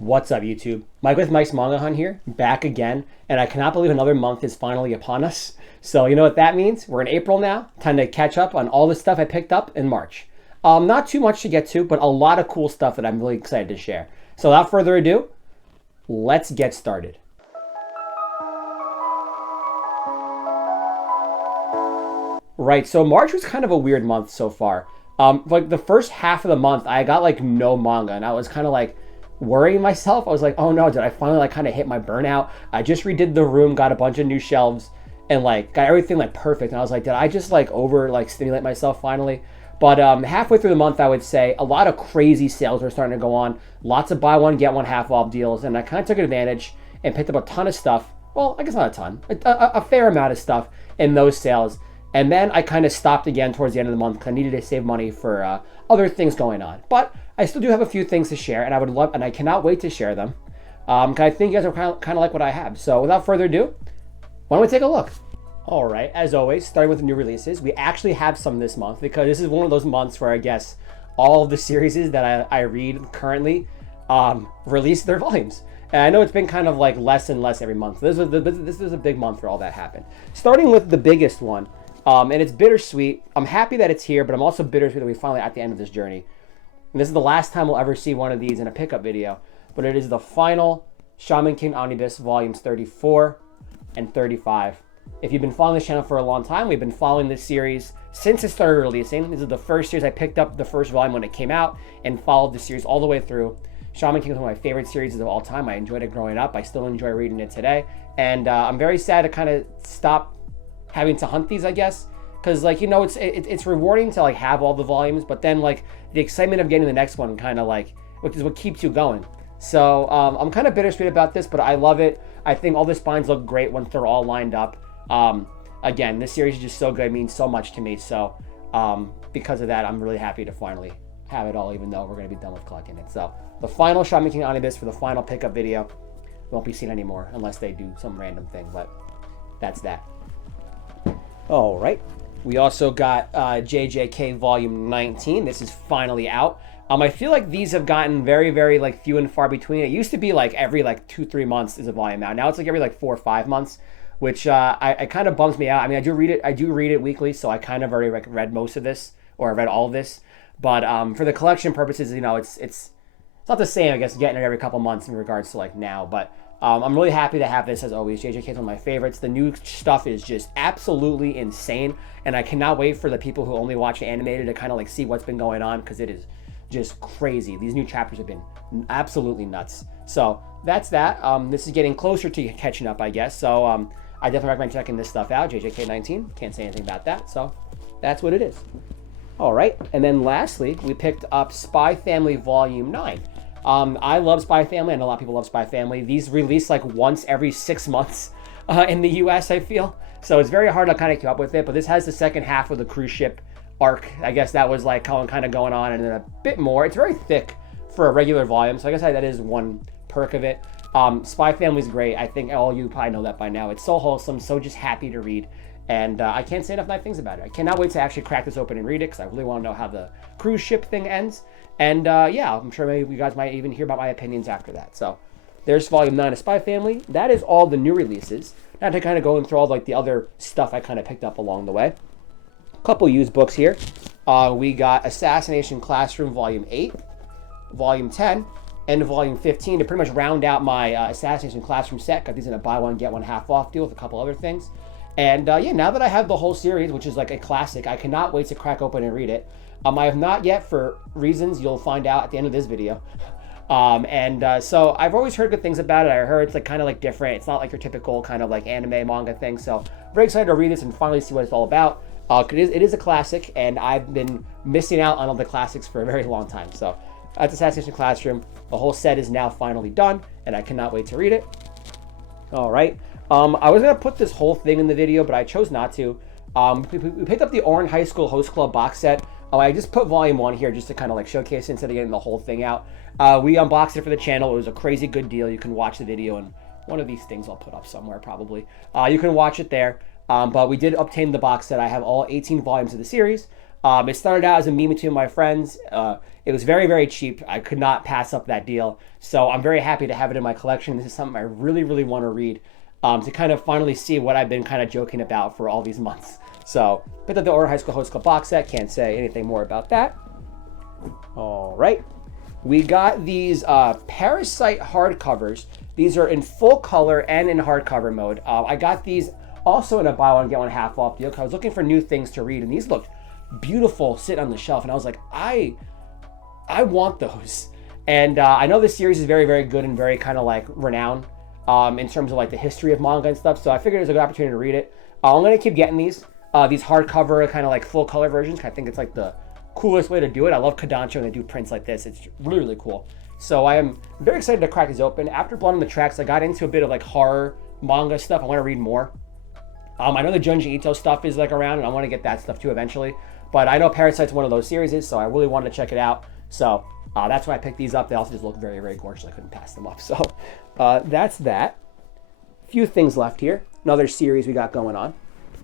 What's up, YouTube? Mike with Mike's Manga Hunt here, back again, and I cannot believe another month is finally upon us. So you know what that means? We're in April now. Time to catch up on all the stuff I picked up in March. Not too much to get to, but a lot of cool stuff that I'm really excited to share. So without further ado, let's get started. Right, so March was kind of a weird month so far. Like the first half of the month, I got like no manga, and I was kind of like worrying myself. I was like, oh no, did I finally like kind of hit my burnout? I just redid the room, got a bunch of new shelves, and like got everything like perfect. And I was like, did I just like over like stimulate myself finally? But halfway through the month, I would say a lot of crazy sales were starting to go on. Lots of buy one, get one half off deals. And I kind of took advantage and picked up a ton of stuff. Well, I guess not a ton, a fair amount of stuff in those sales. And then I kind of stopped again towards the end of the month because I needed to save money for other things going on. But I still do have a few things to share, and I cannot wait to share them. Because I think you guys are kind of like what I have. So without further ado, why don't we take a look? All right, as always, starting with the new releases, we actually have some this month because this is one of those months where I guess all of the series that I read currently release their volumes. And I know it's been kind of like less and less every month. This is a big month where all that happened. Starting with the biggest one, and it's bittersweet. I'm happy that it's here, but I'm also bittersweet that we're finally at the end of this journey. And this is the last time we'll ever see one of these in a pickup video, but it is the final Shaman King Omnibus volumes 34 and 35. If you've been following this channel for a long time, we've been following this series since it started releasing. This is the first series I picked up the first volume when it came out and followed the series all the way through. Shaman King is one of my favorite series of all time. I enjoyed it growing up. I still enjoy reading it today. And I'm very sad to kind of stop having to hunt these, I guess. Because, like, you know, it's rewarding to, like, have all the volumes. But then, like, the excitement of getting the next one kind of, like, which is what keeps you going. So I'm kind of bittersweet about this, but I love it. I think all the spines look great once they're all lined up. Again, this series is just so good. It means so much to me. So because of that, I'm really happy to finally have it all, even though we're going to be done with collecting it. So the final Shaman King Omnibus for the final pickup video won't be seen anymore unless they do some random thing. But that's that. All right. We also got JJK Volume 19. This is finally out. I feel like these have gotten very, very like few and far between. It used to be like every like 2-3 months is a volume out. Now it's like every like 4 or 5 months, which I kind of bums me out. I mean, I do read it weekly, so I kind of already read most of this, or I read all of this. But for the collection purposes, you know, it's not the same, I guess, getting it every couple months in regards to like now. But I'm really happy to have this as always. JJK is one of my favorites. The new stuff is just absolutely insane, and I cannot wait for the people who only watch animated to kind of like see what's been going on, because it is just crazy. These new chapters have been absolutely nuts. So that's that. This is getting closer to catching up, I guess. So I definitely recommend checking this stuff out. JJK 19. Can't say anything about that. So that's what it is. All right. And then lastly, we picked up Spy Family Volume 9. I love Spy Family. I know a lot of people love Spy Family. These release like once every 6 months in the US, I feel. So it's very hard to kind of keep up with it. But this has the second half of the cruise ship arc. I guess that was like kind of going on, and then a bit more. It's very thick for a regular volume. So I guess that is one perk of it. Spy Family is great. I think all you probably know that by now. It's so wholesome, so just happy to read. And I can't say enough nice things about it. I cannot wait to actually crack this open and read it, because I really want to know how the cruise ship thing ends. And yeah, I'm sure maybe you guys might even hear about my opinions after that. So there's Volume 9 of Spy Family. That is all the new releases. Now to kind of go through all like the other stuff I kind of picked up along the way. A couple used books here. We got Assassination Classroom Volume 8, Volume 10, and Volume 15 to pretty much round out my Assassination Classroom set. Got these in a buy one, get one half off deal with a couple other things. And yeah, now that I have the whole series, which is like a classic, I cannot wait to crack open and read it. I have not yet, for reasons you'll find out at the end of this video. So I've always heard good things about it. I heard it's like kind of like different. It's not like your typical kind of like anime manga thing. So very excited to read this and finally see what it's all about. It is a classic, and I've been missing out on all the classics for a very long time. So that's Assassination Classroom. The whole set is now finally done, and I cannot wait to read it. All right. I was going to put this whole thing in the video, but I chose not to. We picked up the Orange High School Host Club box set. I just put Volume 1 here just to kind of like showcase it instead of getting the whole thing out. We unboxed it for the channel. It was a crazy good deal. You can watch the video, and one of these things I'll put up somewhere probably. You can watch it there. But we did obtain the box set. I have all 18 volumes of the series. It started out as a meme between my friends. It was very, very cheap. I could not pass up that deal. So I'm very happy to have it in my collection. This is something I really, really want to read, to kind of finally see what I've been kind of joking about for all these months. So picked up the Order High School Host Club box set. Can't say anything more about that. All right. We got these Parasite hardcovers. These are in full color and in hardcover mode. I got these also in a buy one, get one half off deal because I was looking for new things to read, and these looked beautiful sitting on the shelf, and I was like, I want those. And I know this series is very, very good and very kind of like renowned in terms of like the history of manga and stuff, so I figured it was a good opportunity to read it. I'm going to keep getting these hardcover kind of like full color versions. I think it's like the coolest way to do it. I love Kodansha when they do prints like this. It's really, really cool. So I am very excited to crack these open. After Blood on the Tracks, I got into a bit of like horror manga stuff. I want to read more. I know the Junji Ito stuff is like around, and I want to get that stuff too eventually. But I know Parasite's one of those series, so I really wanted to check it out. So that's why I picked these up. They also just look very, very gorgeous. I couldn't pass them up. So that's that. A few things left here. Another series we got going on.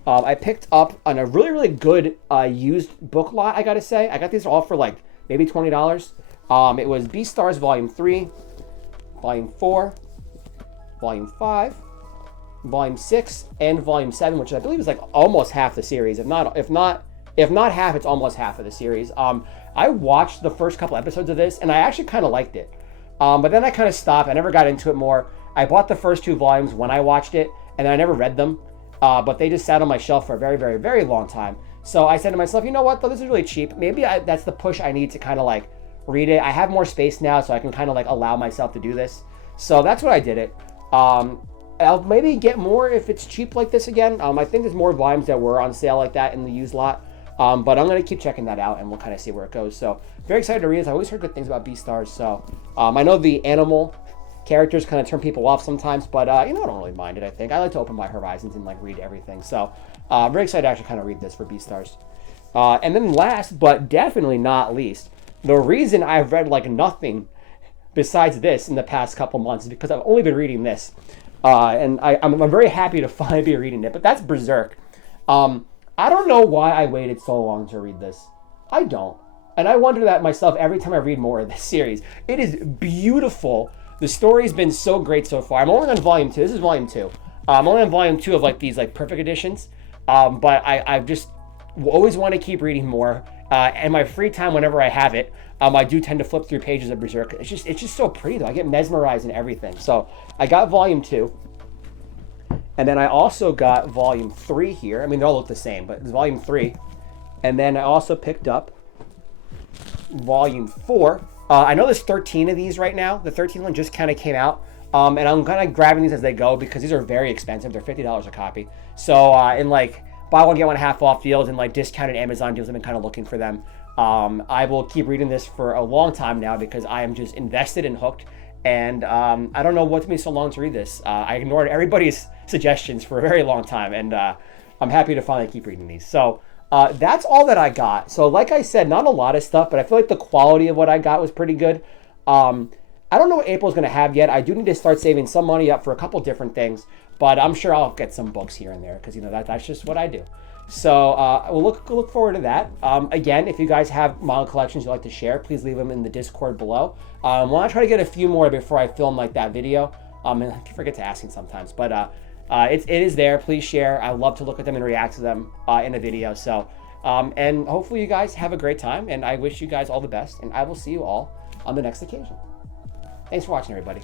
I picked up on a really, really good used book lot, I gotta say. I got these all for like maybe $20. It was Beastars Volume 3, Volume 4, Volume 5, Volume 6, and Volume 7, which I believe is like almost half the series. If not half, it's almost half of the series. I watched the first couple episodes of this, and I actually kind of liked it. But then I kind of stopped. I never got into it more. I bought the first 2 volumes when I watched it, and then I never read them. But they just sat on my shelf for a very, very, very long time. So I said to myself, you know what, though, this is really cheap. Maybe that's the push I need to kind of like read it. I have more space now, so I can kind of like allow myself to do this. So that's what I did it. I'll maybe get more if it's cheap like this again. I think there's more volumes that were on sale like that in the used lot. But I'm going to keep checking that out, and we'll kind of see where it goes. So very excited to read this. I always heard good things about Beastars. So I know the animal characters kind of turn people off sometimes, but I don't really mind it. I think I like to open my horizons and like read everything. So very excited to actually kind of read this for Beastars. And then last but definitely not least, the reason I've read like nothing besides this in the past couple months is because I've only been reading this, and I'm very happy to finally be reading it. But that's Berserk. I don't know why I waited so long to read this. I don't, and I wonder that myself every time I read more of this series. It is beautiful. The story's been so great so far. I'm only on volume 2. This is volume 2. I'm only on volume 2 of like these like perfect editions. But I just always want to keep reading more. And my free time, whenever I have it, I do tend to flip through pages of Berserk. It's just so pretty though. I get mesmerized in everything. So I got volume 2. And then I also got volume 3 here. I mean, they all look the same, but it's volume 3. And then I also picked up volume 4. I know there's 13 of these right now. The 13th one just kind of came out. And I'm kind of grabbing these as they go because these are very expensive. They're $50 a copy. So in like buy one, get one half off deals and like discounted Amazon deals, I've been kind of looking for them. I will keep reading this for a long time now because I am just invested and hooked. And I don't know what took me so long to read this. I ignored everybody's suggestions for a very long time. And I'm happy to finally keep reading these. So that's all that I got. So like I said, not a lot of stuff, but I feel like the quality of what I got was pretty good. I don't know what April's going to have yet. I do need to start saving some money up for a couple different things, but I'm sure I'll get some books here and there because, that's just what I do. So we'll look forward to that. Again, if you guys have manga collections you'd like to share, please leave them in the Discord below. Well, I try to get a few more before I film like that video. And I forget to ask sometimes, but it is there. Please share. I love to look at them and react to them in a video. So, and hopefully you guys have a great time, and I wish you guys all the best, and I will see you all on the next occasion. Thanks for watching, everybody.